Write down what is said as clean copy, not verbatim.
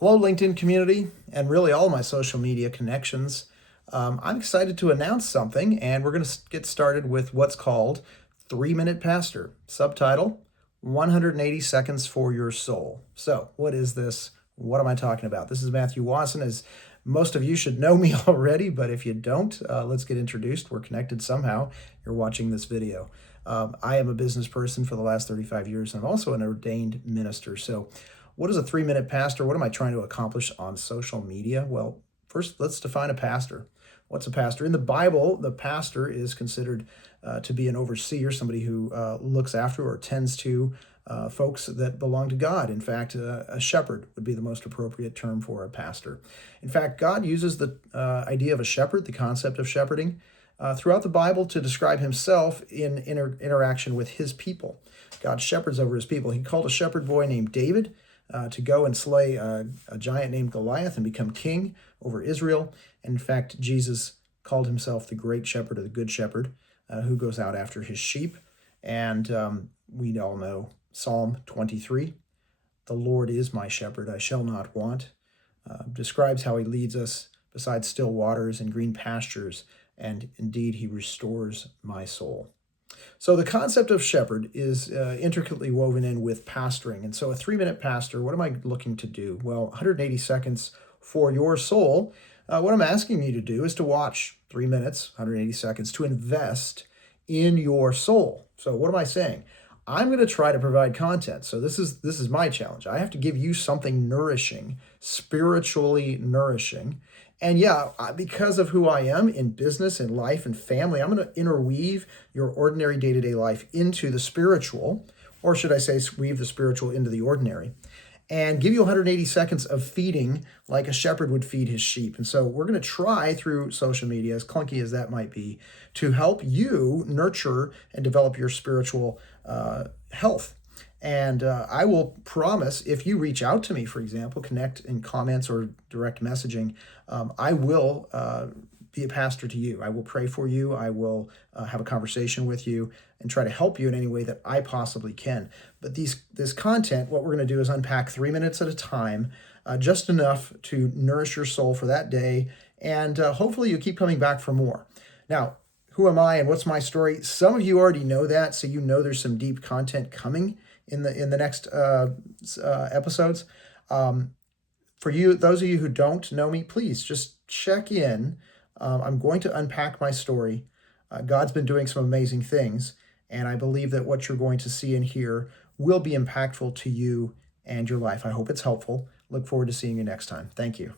Hello, LinkedIn community, and really all my social media connections. I'm excited to announce something, and we're going to get started with what's called 3 Minute Pastor. Subtitle 180 Seconds for Your Soul. So, what is this? What am I talking about? This is Matthew Wasson. As most of you should know me already, but if you don't, let's get introduced. We're connected somehow. You're watching this video. I am a business person for the last 35 years, and I'm also an ordained minister. So, what is a 3 minute pastor? What am I trying to accomplish on social media? Well, first, let's define a pastor. What's a pastor? In the Bible, the pastor is considered to be an overseer, somebody who looks after or tends to folks that belong to God. In fact, a shepherd would be the most appropriate term for a pastor. In fact, God uses the idea of a shepherd, the concept of shepherding, throughout the Bible to describe himself in interaction with his people. God shepherds over his people. He called a shepherd boy named David to go and slay a giant named Goliath and become king over Israel. And in fact, Jesus called himself the great shepherd or the good shepherd who goes out after his sheep. And we all know Psalm 23, the Lord is my shepherd, I shall not want, describes how he leads us beside still waters and green pastures, and indeed he restores my soul. So the concept of shepherd is intricately woven in with pastoring. And so a 3 minute pastor, what am I looking to do? Well, 180 seconds for your soul. What I'm asking you to do is to watch 3 minutes, 180 seconds, to invest in your soul. So what am I saying? I'm going to try to provide content. So this is my challenge. I have to give you something nourishing, spiritually nourishing. And yeah, because of who I am in business and life and family, I'm going to interweave your ordinary day-to-day life into the spiritual, or should I say weave the spiritual into the ordinary, and give you 180 seconds of feeding like a shepherd would feed his sheep. And so we're going to try through social media, as clunky as that might be, to help you nurture and develop your spiritual health. And I will promise, if you reach out to me, for example, connect in comments or direct messaging, I will be a pastor to you. I will pray for you. I will have a conversation with you and try to help you in any way that I possibly can. But this content, what we're going to do is unpack 3 minutes at a time, just enough to nourish your soul for that day. And hopefully you keep coming back for more. Now, who am I and what's my story? Some of you already know that, so you know there's some deep content coming in the next episodes. For you, those of you who don't know me, please just check in. I'm going to unpack my story. God's been doing some amazing things, and I believe that what you're going to see and hear will be impactful to you and your life. I hope it's helpful. Look forward to seeing you next time. Thank you.